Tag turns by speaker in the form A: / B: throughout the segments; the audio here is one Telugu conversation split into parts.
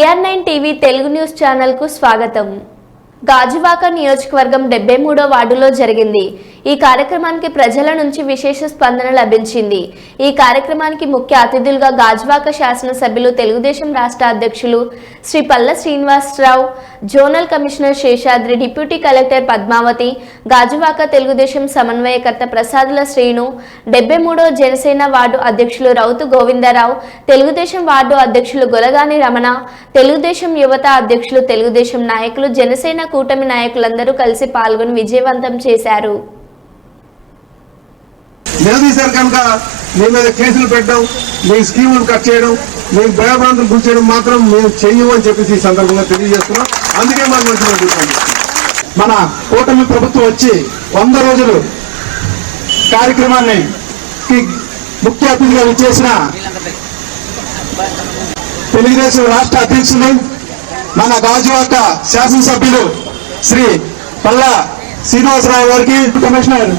A: AR nine TV Telugu news ఛానల్కు స్వాగతం. గాజువాక నియోజకవర్గం డెబ్బై మూడో వార్డులో జరిగింది. ఈ కార్యక్రమానికి ప్రజల నుంచి విశేష స్పందన లభించింది. ఈ కార్యక్రమానికి ముఖ్య అతిథులుగా గాజువాక శాసనసభ్యులు తెలుగుదేశం రాష్ట్ర అధ్యక్షులు Shri Palla Srinivasa Rao zonal commissioner Seshadri deputy collector Padmavathi Gajuwaka Telugu Desam సమన్వయకర్త ప్రసాదుల శ్రీను డెబ్బై మూడో జనసేన వార్డు అధ్యక్షులు రౌతు గోవిందరావు తెలుగుదేశం వార్డు అధ్యక్షులు గొలగాని రమణ తెలుగుదేశం యువత అధ్యక్షులు తెలుగుదేశం నాయకులు జనసేన కూటమి నాయకులందరూ కలిసి పాల్గొని విజయవంతం చేశారు.
B: నిలదీశారు కనుక మీ మీద కేసులు పెట్టడం మీ స్కీములు కట్ చేయడం మీకు భయభ్రాంతులు గురి చేయడం మాత్రం మేము చెయ్యము అని చెప్పేసి ఈ సందర్భంగా తెలియజేస్తున్నాం. అందుకే మాకు మంచిగా
C: మన కూటమి ప్రభుత్వం వచ్చి వంద రోజులు కార్యక్రమాన్ని కి ముఖ్య అతిథిగా విచ్చేసిన తెలుగుదేశం రాష్ట్ర అధ్యక్షులు మన గాజువాక శాసనసభ్యులు శ్రీ పల్లా శ్రీనివాసరావు గారికి కమిషనర్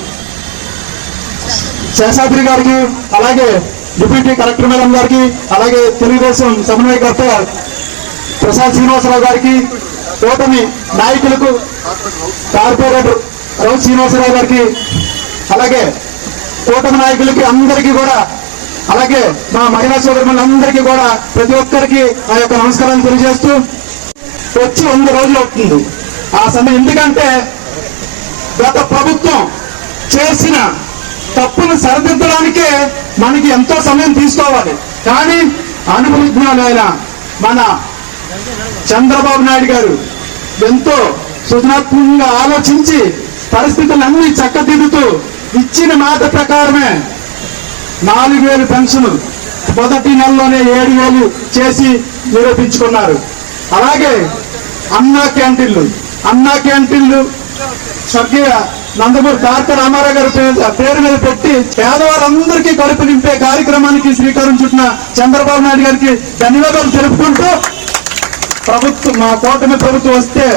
C: శేషాద్రి గారికి అలాగే డిప్యూటీ కలెక్టర్ మేడం గారికి అలాగే తెలుగుదేశం సమన్వయకర్త ప్రసాద్ శ్రీనివాసరావు గారికి కూటమి నాయకులకు కార్పొరేటర్ రవి శ్రీనివాసరావు గారికి అలాగే కూటమి నాయకులకి అందరికీ కూడా అలాగే మా మహిళా సోదరులందరికీ కూడా ప్రతి ఒక్కరికి ఆ యొక్క నమస్కారాలు తెలియజేస్తూ వచ్చి వంద రోజులు అవుతుంది. ఆ సమయం ఎందుకంటే గత ప్రభుత్వం చేసిన తప్పును సరిదిద్దడానికే మనకి ఎంతో సమయం తీసుకోవాలి. కానీ అనుభవజ్ఞానైన మన చంద్రబాబు నాయుడు గారు ఎంతో సృజనాత్మకంగా ఆలోచించి పరిస్థితులన్నీ చక్కదిద్దుతూ ఇచ్చిన మాట ప్రకారమే నాలుగు వేలు పెన్షన్ మొదటి నెలలోనే ఏడు వేలు చేసి నిరూపించుకున్నారు. అలాగే అన్నా క్యాంటీన్లు అన్నా క్యాంటీన్లు స్వర్గీయ నందమూరి తారక రామారావు గారి పేరు- మీద పెట్టి పేదవారందరికీ కడుపు నింపే కార్యక్రమానికి శ్రీకారం చుట్టిన చంద్రబాబు నాయుడు గారికి ధన్యవాదాలు తెలుపుకుంటూ ప్రభుత్వం మా కూటమి ప్రభుత్వం వస్తే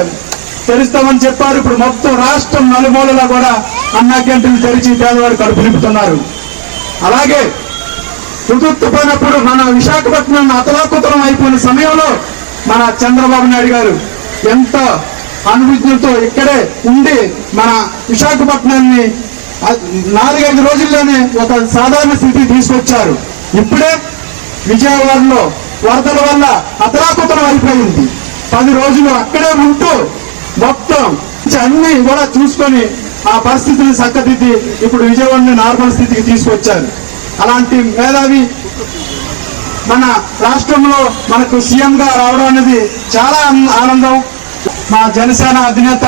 C: తెరుస్తామని చెప్పారు. ఇప్పుడు మొత్తం రాష్ట్రం నలుమూలలో కూడా అన్నా క్యాంటీన్లు తెరిచి పేదవారు కడుపు నింపుతున్నారు. అలాగే కుదుర్తుపోయినప్పుడు మన విశాఖపట్నం అతలాకుతలం అయిపోయిన సమయంలో మన చంద్రబాబు నాయుడు గారు ఎంత అనుభూతులతో ఇక్కడే ఉండి మన విశాఖపట్నాన్ని నాలుగైదు రోజుల్లోనే ఒక సాధారణ స్థితి తీసుకొచ్చారు. ఇప్పుడే విజయవాడలో వరదల వల్ల అతలాకుతలం అయిపోయింది. పది రోజులు అక్కడే ఉంటూ మొత్తం అన్ని కూడా చూసుకొని ఆ పరిస్థితిని చక్కదిద్ది ఇప్పుడు విజయవాడని నార్మల్ స్థితికి తీసుకొచ్చారు. అలాంటి మేధావి మన రాష్ట్రంలో మనకు సీఎంగా రావడం అనేది చాలా ఆనందం. మా జనసేన అధినేత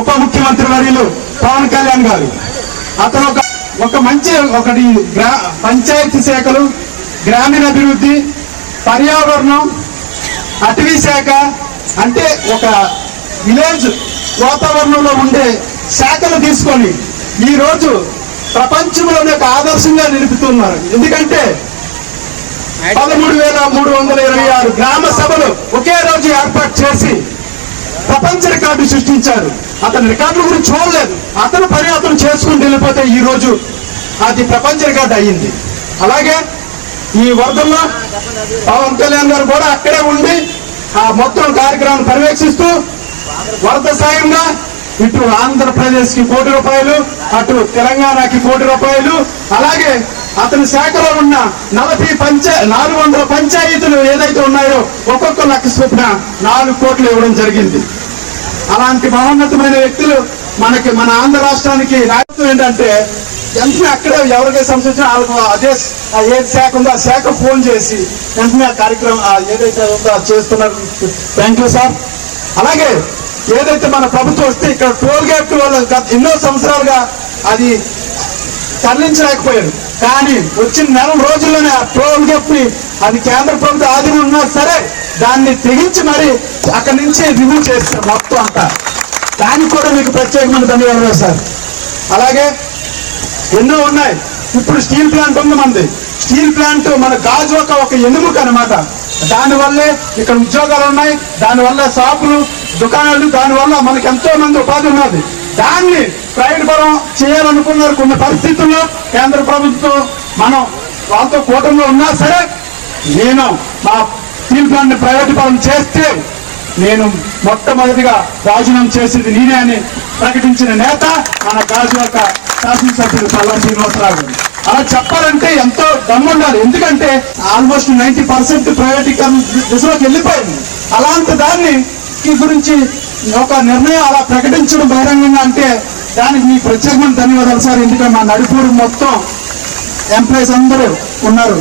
C: ఉప ముఖ్యమంత్రి వర్యులు పవన్ కళ్యాణ్ గారు. అతను ఒక ఒక మంచి ఒకటి గ్రా పంచాయతీ శాఖలు గ్రామీణ అభివృద్ధి పర్యావరణం అటవీ శాఖ అంటే ఒక విలేజ్ వాతావరణంలో ఉండే శాఖలు తీసుకొని ఈ రోజు ప్రపంచంలోనే ఒక ఆదర్శంగా నిలుపుతున్నారు. ఎందుకంటే పదమూడు వేల మూడు వందల ఇరవై ఆరు గ్రామ సభలు ఒకే రోజు ఏర్పాటు చేసి ప్రపంచ రికార్డు సృష్టించారు. అతని రికార్డుల గురించి చూడలేదు. అతను పని అతను చేసుకుని వెళ్ళిపోతే ఈ రోజు అది ప్రపంచ రికార్డు అయ్యింది. అలాగే ఈ వరదల్లో పవన్ కళ్యాణ్ గారు కూడా అక్కడే ఉండి ఆ మొత్తం కార్యక్రమం పర్యవేక్షిస్తూ వరద సాయంగా ఇటు ఆంధ్రప్రదేశ్కి కోటి రూపాయలు అటు తెలంగాణకి కోటి రూపాయలు అలాగే అతని శాఖలో ఉన్న నలభై పంచ నాలుగు వందల పంచాయతీలు ఏదైతే ఉన్నాయో ఒక్కొక్క లక్ష చొప్పున నాలుగు కోట్లు ఇవ్వడం జరిగింది. అలాంటి మహోన్నతమైన వ్యక్తులు మనకి మన ఆంధ్ర రాష్ట్రానికి రాష్ట్రం ఏంటంటే వెంటనే అక్కడే ఎవరికైతే సంబంధించిన వాళ్ళకు అదే ఏది శాఖ ఉందో ఆ శాఖ ఫోన్ చేసి వెంటనే ఆ కార్యక్రమం ఏదైతే ఉందో అది చేస్తున్నారు థ్యాంక్ యూ సార్. అలాగే ఏదైతే మన ప్రభుత్వం వస్తే ఇక్కడ టోల్ గేట్ వల్ల గత ఎన్నో సంవత్సరాలుగా అది తరలించలేకపోయారు. కానీ వచ్చిన నెల రోజుల్లోనే ఆ టోల్ గేట్ని అది కేంద్ర ప్రభుత్వ ఆధీనం ఉన్నా సరే దాన్ని తెగించి మరి అక్కడి నుంచి రిమూవ్ చేస్తారు మొత్తం అంతా. దానికి కూడా మీకు ప్రత్యేకమైన ధన్యవాదాలు సార్. అలాగే ఎన్నో ఉన్నాయి. ఇప్పుడు స్టీల్ ప్లాంట్ ఉంది మనది. స్టీల్ ప్లాంట్ మన గాజు ఒక ఒక ఎనుముక అనమాట దానివల్లే ఇక్కడ ఉద్యోగాలు ఉన్నాయి. దానివల్ల షాపులు దుకాణాలు దానివల్ల మనకి ఎంతో మంది ఉపాధి ఉన్నది. దాన్ని ప్రైవేట్ పరం చేయాలనుకున్నారు కొన్ని పరిస్థితుల్లో కేంద్ర ప్రభుత్వం. మనం వాళ్ళతో కూటమిలో ఉన్నా సరే నేను మా స్టీల్ ప్లాంట్ని ప్రైవేటీకరణ చేస్తే నేను మొట్టమొదటిగా రాజీనామా చేసేది నేనే అని ప్రకటించిన నేత మన గాజువాక శాసనసభ్యులు పల్లా శ్రీనివాసరావు అలా చెప్పాలంటే ఎంతో దమ్ముండాలి. ఎందుకంటే ఆల్మోస్ట్ నైన్టీ పర్సెంట్ ప్రైవేటీకరణ దిశలోకి వెళ్ళిపోయింది. అలాంటి దాన్ని గురించి ఒక నిర్ణయం అలా ప్రకటించడం బహిరంగంగా అంటే దానికి మీ ప్రత్యేకమైన ధన్యవాదాలు సార్. ఎందుకంటే మా నడుపూరు మొత్తం ఎంప్లాయీస్ అందరూ ఉన్నారు.